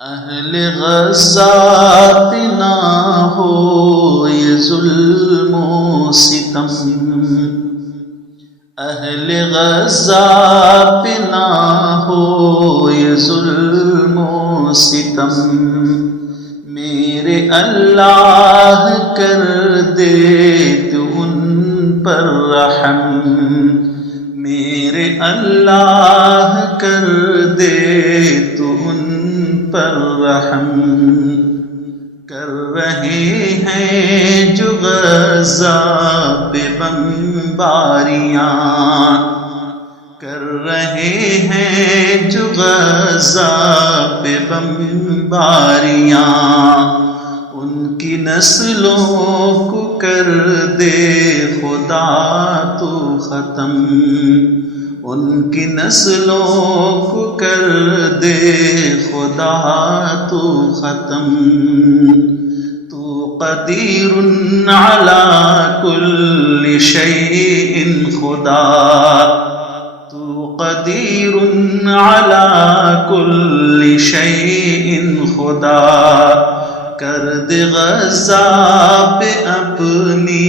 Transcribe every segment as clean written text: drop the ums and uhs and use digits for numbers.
اہل غزہ پہ نہ ہو یہ ظلم و ستم، اہل غزہ پہ نہ ہو یہ ظلم و ستم، میرے اللہ کر دے تو ان پر رحم، میرے اللہ کر دے تو ان پر رحم، کر رہے ہیں جو غزہ پہ بمباریاں، کر رہے ہیں جو غزہ پہ بمباریاں، ان کی نسلوں کو کر دے خدا تو ختم، ان کی نسلوں کو کر دے خدا تو ختم، تو قدیر علی کل شیء خدا، تو قدیر علی کل شیء خدا، کر دے غزہ پہ اپنی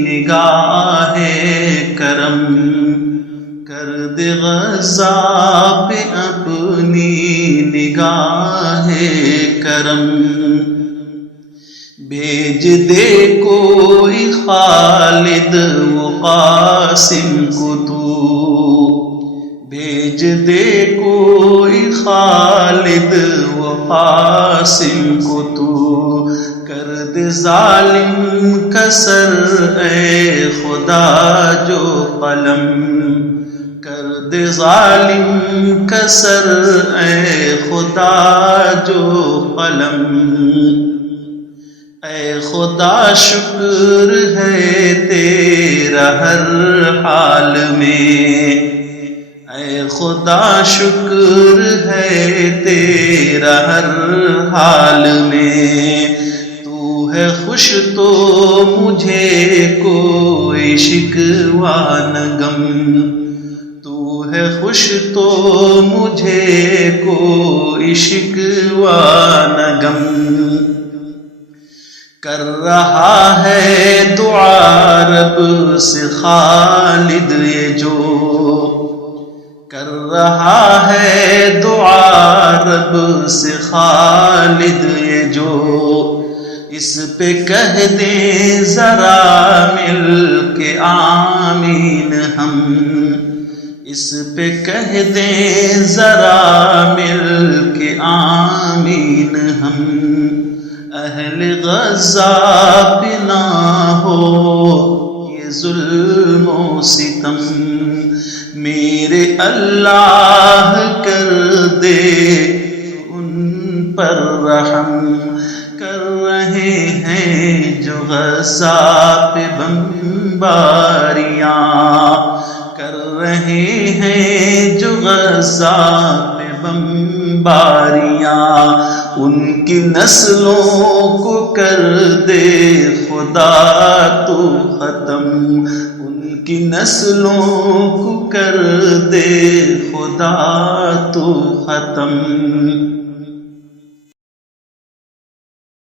نگاہ کرم، کر دے غزہ پہ اپنی نگاہ کرم، بھیج دے کوئی خالد و قاسم کو تو، بھیج دے کوئی خالد و قاسم کو تو، کر دے ظالم کا سر اے خدا جو قلم، کر دے ظالم کا سر اے خدا جو قلم، اے خدا شکر ہے تیرا ہر حال میں، اے خدا شکر ہے تیرا ہر حال میں، تو ہے خوش تو مجھے کوئی شکوہ نہ غم، تو ہے خوش تو مجھے کوئی شکوہ نہ غم، کر رہا ہے دعا رب سے خالد یہ جو، کر رہا ہے دعا رب سے خالد یہ جو، اس پہ کہہ دیں ذرا مل کے آمین ہم، اس پہ کہہ دیں ذرا مل کے آمین ہم، اہل غزہ پہ نہ ہو یہ ظلم و ستم، میرے اللہ کر دے ان پر رحم، کر رہے ہیں جو غزہ پہ بمباریاں، کر رہے ہیں جو غزہ پہ بمباریاں، ان کی نسلوں کو کر دے خدا تو ختم، ان کی نسلوں کو کر دے خدا تو ختم۔